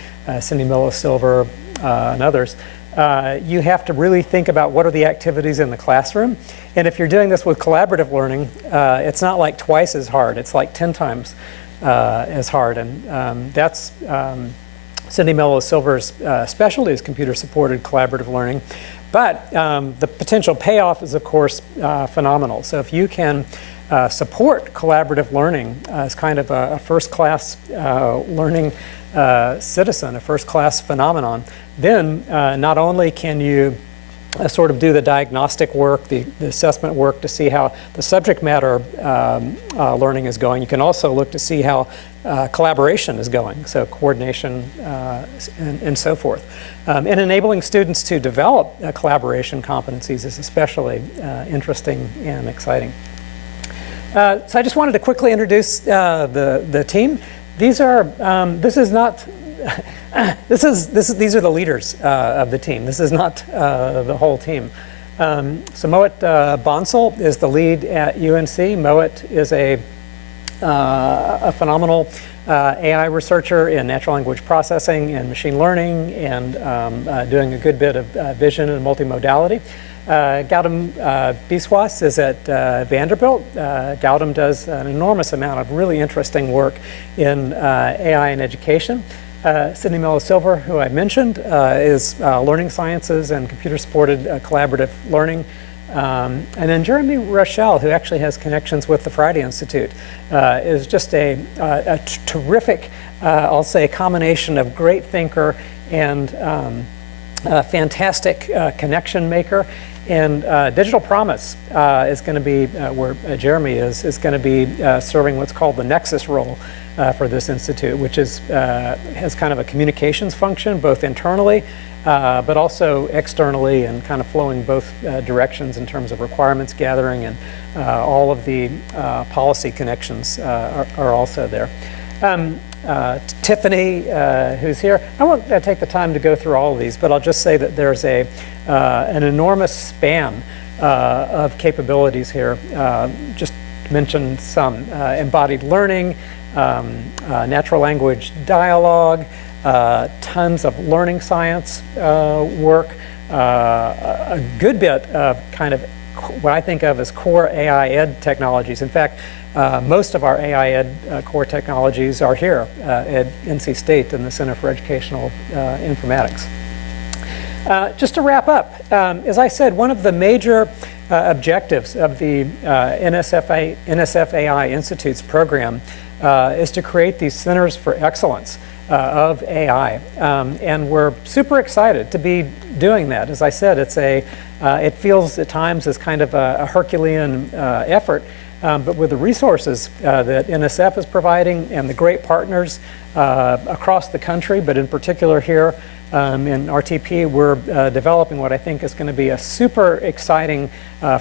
Cindy Mello-Silver, and others. You have to really think about what are the activities in the classroom. And if you're doing this with collaborative learning, it's not like twice as hard. It's like 10 times as hard. And that's Cindy Mello-Silver's specialty is computer-supported collaborative learning. But the potential payoff is, of course, phenomenal. So if you can support collaborative learning as kind of a first-class learning citizen, a first-class phenomenon, then not only can you sort of do the diagnostic work, the assessment work to see how the subject matter learning is going, you can also look to see how collaboration is going, so coordination and so forth. And enabling students to develop collaboration competencies is especially interesting and exciting. So I just wanted to quickly introduce the team. These are these are the leaders of the team. This is not the whole team. So Moet Bonsel is the lead at UNC. Moet is a phenomenal AI researcher in natural language processing and machine learning, and doing a good bit of vision and multimodality. Gautam Biswas is at Vanderbilt. Gautam does an enormous amount of really interesting work in AI in education. Cindy Mello-Silver, who I mentioned, is learning sciences and computer-supported collaborative learning. And then Jeremy Rochelle, who actually has connections with the Friday Institute, is just a terrific, I'll say, combination of great thinker and fantastic connection maker. And Digital Promise is going to be, where Jeremy is going to be serving what's called the Nexus role for this institute, which is, has kind of a communications function, both internally, but also externally, and kind of flowing both directions in terms of requirements gathering, and all of the policy connections are also there. Tiffany, who's here. I won't take the time to go through all of these, but I'll just say that there's an enormous span of capabilities here. Just to mention some: embodied learning, natural language dialogue, tons of learning science work, a good bit of kind of what I think of as core AI ed technologies. In fact, most of our AI ed core technologies are here at NC State in the Center for Educational Informatics. Just to wrap up, as I said, one of the major objectives of the NSF AI Institute's program is to create these centers for excellence of AI, and we're super excited to be doing that. As I said, it feels at times as kind of a Herculean effort, but with the resources that NSF is providing and the great partners across the country, but in particular here In RTP, we're developing what I think is going to be a super exciting,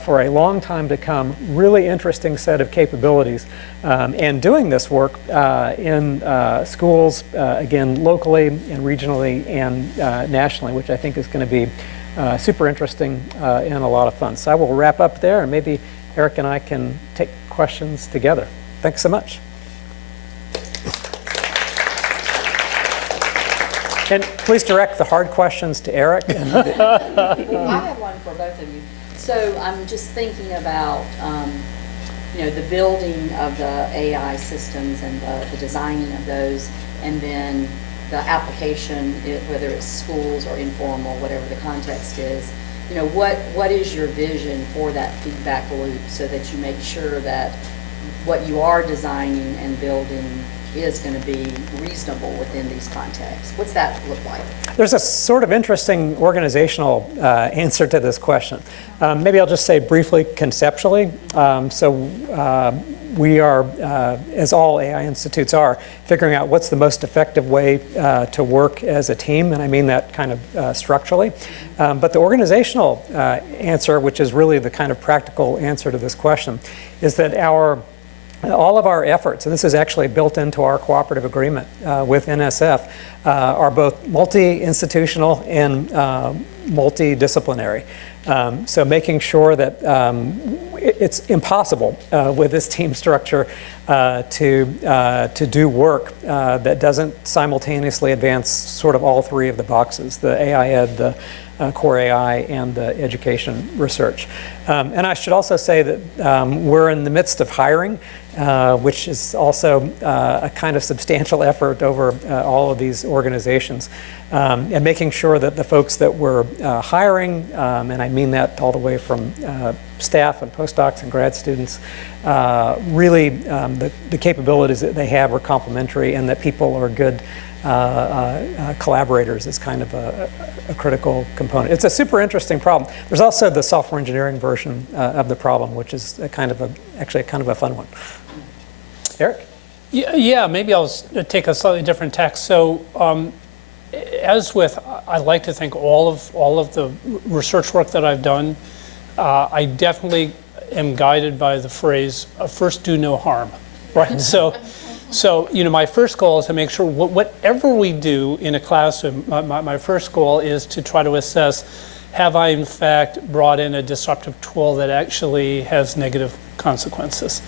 for a long time to come, really interesting set of capabilities. And doing this work in schools, again, locally and regionally and nationally, which I think is going to be super interesting and a lot of fun. So I will wrap up there, and maybe Eric and I can take questions together. Thanks so much. And please direct the hard questions to Eric. I have one for both of you. So I'm just thinking about, the building of the AI systems and the designing of those, and then the application, whether it's schools or informal, whatever the context is. What is your vision for that feedback loop so that you make sure that what you are designing and building is going to be reasonable within these contexts? What's that look like? There's a sort of interesting organizational answer to this question. Maybe I'll just say briefly conceptually. We are, as all AI institutes are, figuring out what's the most effective way to work as a team, and I mean that kind of structurally. But the organizational answer, which is really the kind of practical answer to this question, is that all of our efforts, and this is actually built into our cooperative agreement with NSF, are both multi-institutional and multidisciplinary. So making sure that it's impossible with this team structure to do work that doesn't simultaneously advance sort of all three of the boxes, the AI Ed, the core AI, and the education research. And I should also say that we're in the midst of hiring, which is also a kind of substantial effort over all of these organizations, and making sure that the folks that we're hiring, and I mean that all the way from staff and postdocs and grad students, really the capabilities that they have are complementary, and that people are good collaborators is kind of a critical component. It's a super interesting problem. There's also the software engineering version of the problem, which is actually kind of a fun one. Eric? Yeah, maybe I'll take a slightly different tack. So, as with, I like to think all of the research work that I've done, I definitely am guided by the phrase, first do no harm, right? So, my first goal is to make sure whatever we do in a classroom, my first goal is to try to assess, have I in fact brought in a disruptive tool that actually has negative consequences?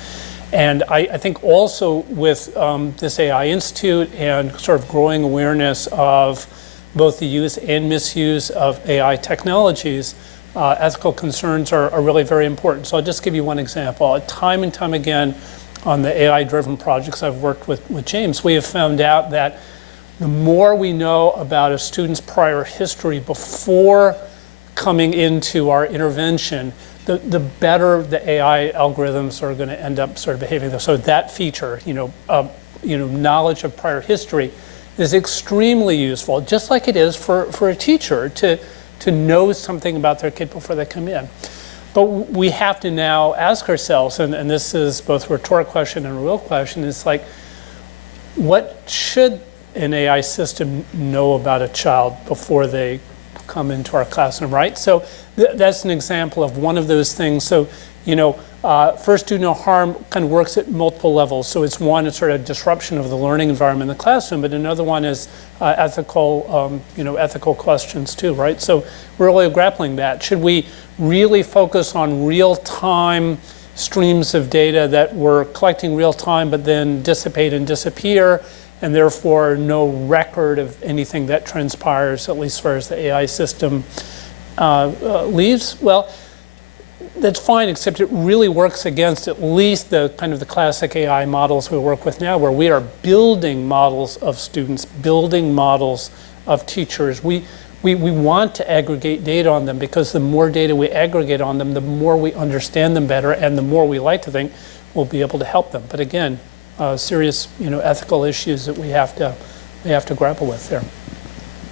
And I think also with this AI Institute and sort of growing awareness of both the use and misuse of AI technologies, ethical concerns are really very important. So I'll just give you one example. Time and time again, on the AI-driven projects I've worked with James, we have found out that the more we know about a student's prior history before coming into our intervention, the better the AI algorithms are going to end up sort of behaving. So that feature, knowledge of prior history, is extremely useful, just like it is for a teacher to know something about their kid before they come in. But we have to now ask ourselves, and this is both a rhetorical question and a real question, is like, what should an AI system know about a child before they come into our classroom, right? So that's an example of one of those things. So, first do no harm kind of works at multiple levels. So it's one, it's sort of disruption of the learning environment in the classroom, but another one is ethical questions too, right? So we're really grappling that. Should we really focus on real-time streams of data that we're collecting real-time but then dissipate and disappear, and therefore no record of anything that transpires, at least as far as the AI system leaves? Well, that's fine, except it really works against at least the kind of the classic AI models we work with now, where we are building models of students, building models of teachers. We want to aggregate data on them, because the more data we aggregate on them, the more we understand them better, and the more we like to think we'll be able to help them. But again, serious ethical issues that we have to grapple with there.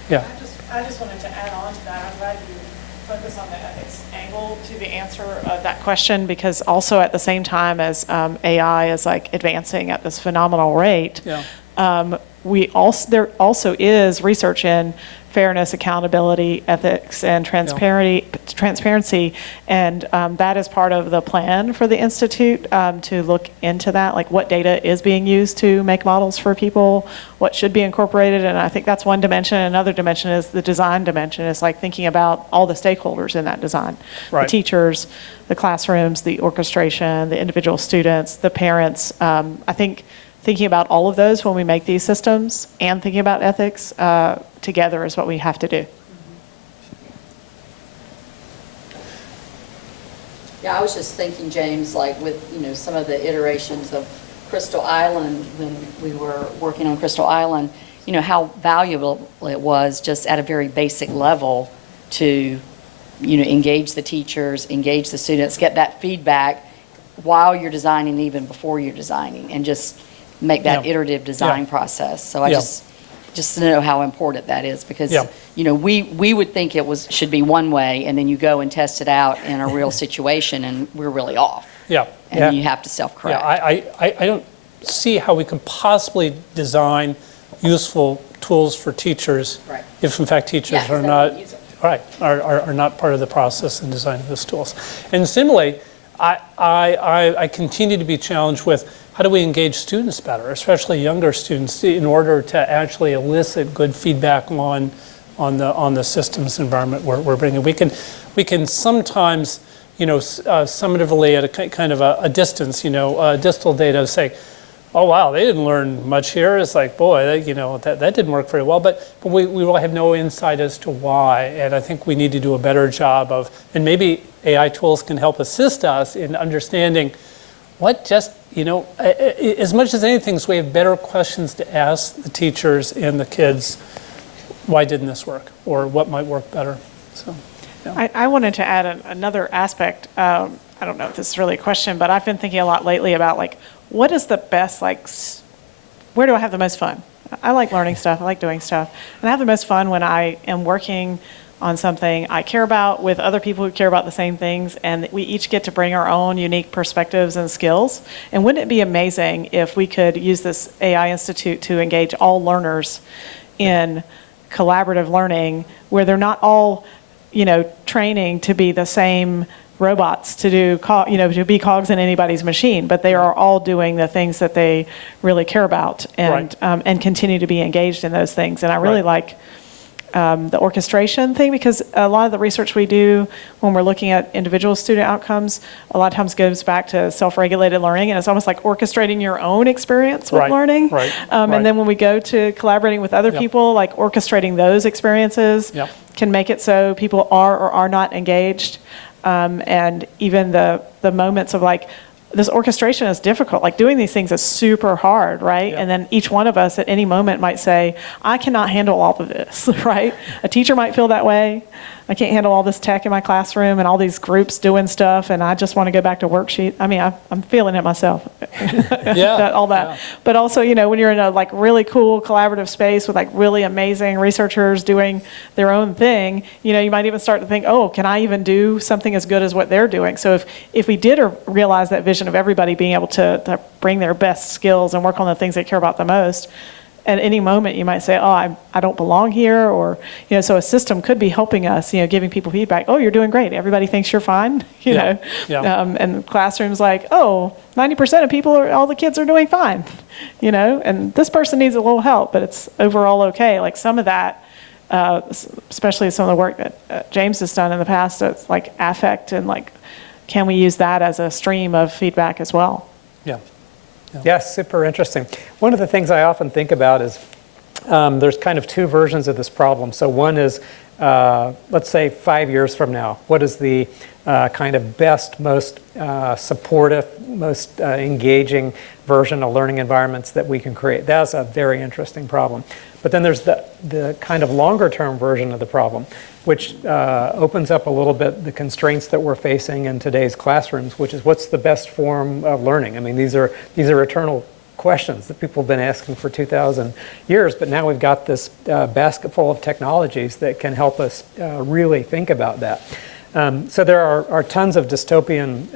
Yeah. I just wanted to add on to that. I'm glad you focus on the ethics angle to the answer of that question, because also at the same time as AI is like advancing at this phenomenal rate, Yeah. there also is research in fairness, accountability, ethics, and transparency, and that is part of the plan for the Institute, to look into that, like what data is being used to make models for people, what should be incorporated, and I think that's one dimension. Another dimension is the design dimension. It's like thinking about all the stakeholders in that design. Right. The teachers, the classrooms, the orchestration, the individual students, the parents. I think thinking about all of those when we make these systems and thinking about ethics together is what we have to do. Yeah, I was just thinking, James, like with, some of the iterations of Crystal Island, when we were working on Crystal Island, how valuable it was just at a very basic level to, engage the teachers, engage the students, get that feedback while you're designing, even before you're designing, and just make that iterative design process. So I just to know how important that is, because we would think should be one way, and then you go and test it out in a real situation, and we're really off. Yeah. And you have to self-correct. I don't see how we can possibly design useful tools for teachers Right. if in fact teachers Yeah, 'cause are they not won't use them. are not part of the process in designing those tools. And similarly, I continue to be challenged with how do we engage students better, especially younger students, in order to actually elicit good feedback on the systems environment we're bringing. We can sometimes, summatively at a kind of a distance, distal data say, oh wow, they didn't learn much here. It's like, boy, that didn't work very well. But we really have no insight as to why. And I think we need to do a better job of, and maybe AI tools can help assist us in understanding what just, as much as anything, so we have better questions to ask the teachers and the kids. Why didn't this work? Or what might work better? So, yeah. I wanted to add another aspect. I don't know if this is really a question, but I've been thinking a lot lately about what is the best, where do I have the most fun? I like learning stuff. I like doing stuff. And I have the most fun when I am working on something I care about with other people who care about the same things, and we each get to bring our own unique perspectives and skills. And wouldn't it be amazing if we could use this AI Institute to engage all learners in collaborative learning, where they're not all, training to be the same robots to do, to be cogs in anybody's machine, but they are all doing the things that they really care about, and and continue to be engaged in those things. And I really like the orchestration thing, because a lot of the research we do when we're looking at individual student outcomes, a lot of times goes back to self-regulated learning, and it's almost like orchestrating your own experience with learning. And then when we go to collaborating with other people, like orchestrating those experiences can make it so people are or are not engaged. And even the moments of this orchestration is difficult. Doing these things is super hard, right? And then each one of us at any moment might say, I cannot handle all of this, right? A teacher might feel that way. I can't handle all this tech in my classroom and all these groups doing stuff, and I just want to go back to worksheet. I mean, I'm feeling it myself. All that. But also, when you're in a really cool collaborative space with really amazing researchers doing their own thing, you might even start to think, oh, can I even do something as good as what they're doing? So if we did realize that vision of everybody being able to bring their best skills and work on the things they care about the most, at any moment you might say, oh, I don't belong here, or, so a system could be helping us, giving people feedback. Oh, you're doing great. Everybody thinks you're fine, and classrooms oh, 90% of people, all the kids are doing fine, and this person needs a little help, but it's overall okay. Some of that, especially some of the work that James has done in the past, it's affect and can we use that as a stream of feedback as well? Yes, super interesting. One of the things I often think about is there's kind of two versions of this problem. So one is, let's say 5 years from now, what is the kind of best, most supportive, most engaging version of learning environments that we can create? That's a very interesting problem. But then there's the kind of longer term version of the problem, which opens up a little bit the constraints that we're facing in today's classrooms, which is what's the best form of learning? I mean, these are eternal questions that people have been asking for 2,000 years, but now we've got this basket full of technologies that can help us really think about that. So there are tons of dystopian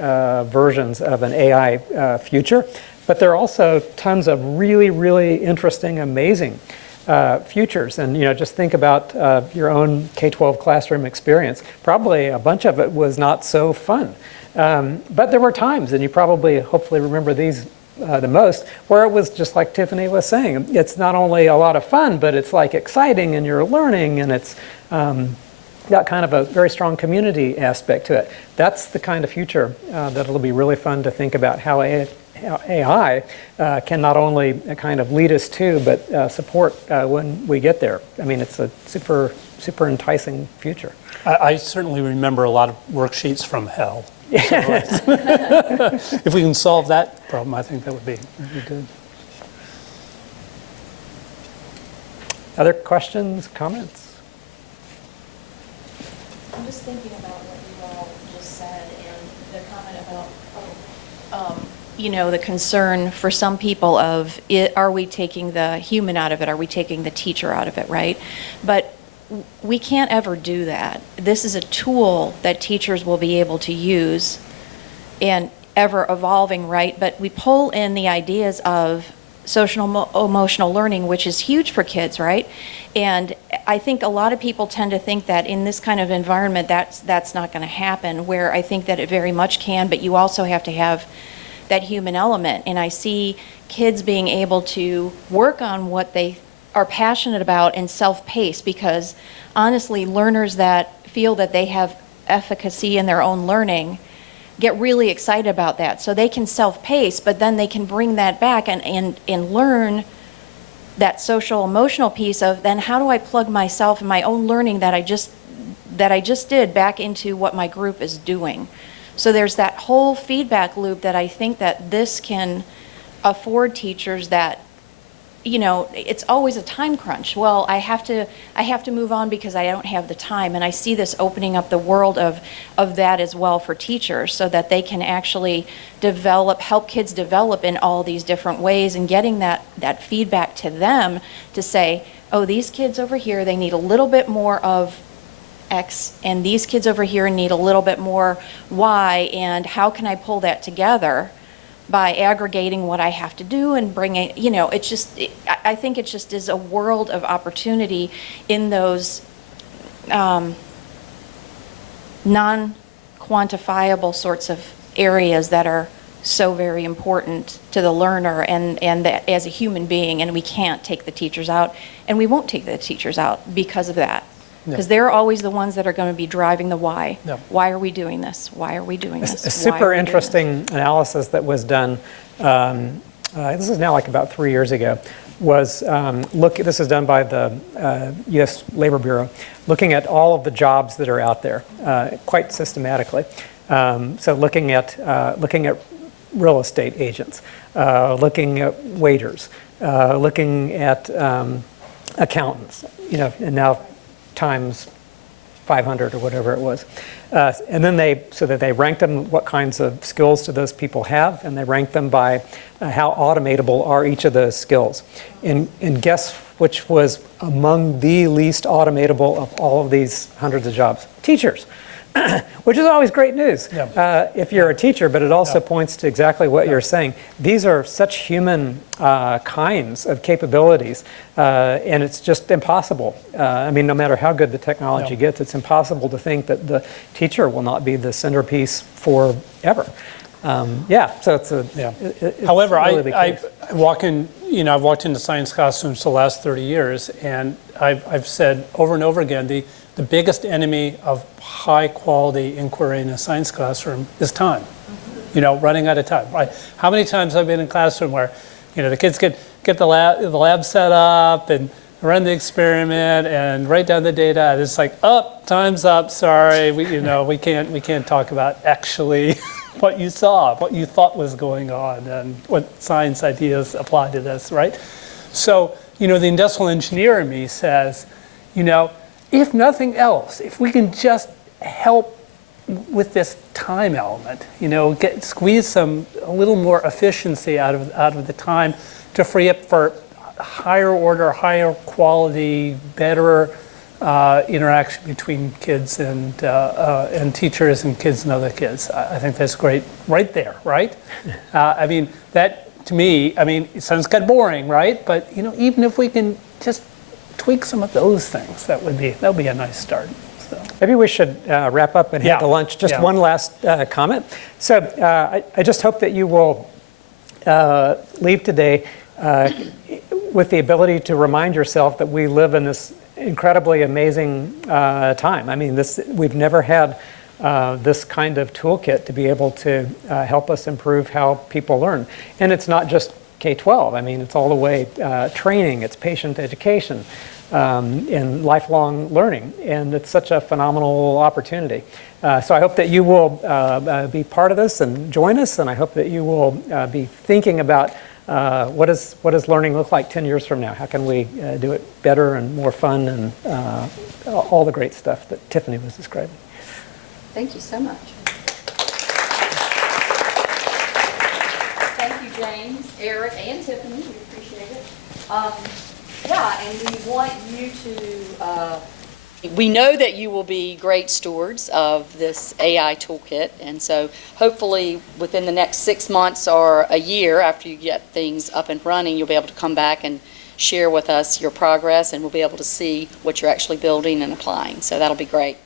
versions of an AI future. But there are also tons of really, really interesting, amazing futures. And just think about your own K-12 classroom experience. Probably a bunch of it was not so fun. But there were times, and you probably, hopefully remember these the most, where it was just like Tiffany was saying. It's not only a lot of fun, but it's like exciting, and you're learning, and it's got kind of a very strong community aspect to it. That's the kind of future that'll be really fun to think about, how AI can not only kind of lead us to, but support when we get there. I mean, it's a super, super enticing future. I certainly remember a lot of worksheets from hell. If we can solve that problem, I think that would be really good. Other questions, comments? I'm just thinking about what you all just said and the comment about, the concern for some people of, are we taking the human out of it? Are we taking the teacher out of it, right? But we can't ever do that. This is a tool that teachers will be able to use and ever evolving, right? But we pull in the ideas of social emotional learning, which is huge for kids, right? And I think a lot of people tend to think that in this kind of environment, that's not going to happen, where I think that it very much can, but you also have to have that human element. And I see kids being able to work on what they are passionate about and self-pace, because honestly, learners that feel that they have efficacy in their own learning get really excited about that. So they can self-pace, but then they can bring that back and learn that social emotional piece of, then how do I plug myself and my own learning that I just did back into what my group is doing. So there's that whole feedback loop that I think that this can afford teachers that, it's always a time crunch. Well, I have to move on because I don't have the time. And I see this opening up the world of that as well for teachers, so that they can actually help kids develop in all these different ways, and getting that feedback to them to say, oh, these kids over here, they need a little bit more of X, and these kids over here need a little bit more Y, and how can I pull that together by aggregating what I have to do and bringing, it's just, I think it just is a world of opportunity in those non-quantifiable sorts of areas that are so very important to the learner and that as a human being, and we can't take the teachers out, and we won't take the teachers out because of that. Because they're always the ones that are going to be driving the why. Yeah. Why are we doing this? Why are we doing this? A super interesting analysis that was done, this is now like about 3 years ago, was this is done by the U.S. Labor Bureau, looking at all of the jobs that are out there quite systematically. So looking at real estate agents, looking at waiters, looking at accountants, and now times 500 or whatever it was. And then they ranked them, what kinds of skills do those people have, and they ranked them by how automatable are each of those skills. And guess which was among the least automatable of all of these hundreds of jobs? Teachers. Which is always great news if you're a teacher, but it also points to exactly what you're saying. These are such human kinds of capabilities, and it's just impossible. I mean, no matter how good the technology gets, it's impossible to think that the teacher will not be the centerpiece forever. So it's it's However, really I walk in, I've walked into science classrooms the last 30 years, and I've said over and over again, the biggest enemy of high quality inquiry in a science classroom is time. Running out of time. Right? How many times I've been in a classroom where, the kids get the lab set up and run the experiment and write down the data, and it's like, time's up. Sorry, we can't talk about actually what you saw, what you thought was going on, and what science ideas apply to this, right? So, the industrial engineer in me says, if nothing else, if we can just help with this time element, squeeze a little more efficiency out of the time to free up for higher order, higher quality, better interaction between kids and teachers and kids and other kids. I think that's great right there, right? I mean, that to me, I mean, it sounds kind of boring, right? But, you know, even if we can just tweak some of those things, that would be a nice start. So. Maybe we should wrap up and head Yeah. to lunch. Just Yeah. one last comment. So I just hope that you will leave today with the ability to remind yourself that we live in this incredibly amazing time. I mean, we've never had this kind of toolkit to be able to help us improve how people learn. And it's not just K-12. I mean, it's all the way training, it's patient education, and lifelong learning. And it's such a phenomenal opportunity. So I hope that you will be part of this and join us, and I hope that you will be thinking about what does learning look like 10 years from now? How can we do it better and more fun and all the great stuff that Tiffany was describing. Thank you so much. Thank you, James, Eric, and Tiffany. We appreciate it. Yeah, and we want you to, we know that you will be great stewards of this AI toolkit, and so hopefully within the next 6 months or a year after you get things up and running, you'll be able to come back and share with us your progress, and we'll be able to see what you're actually building and applying. So that'll be great.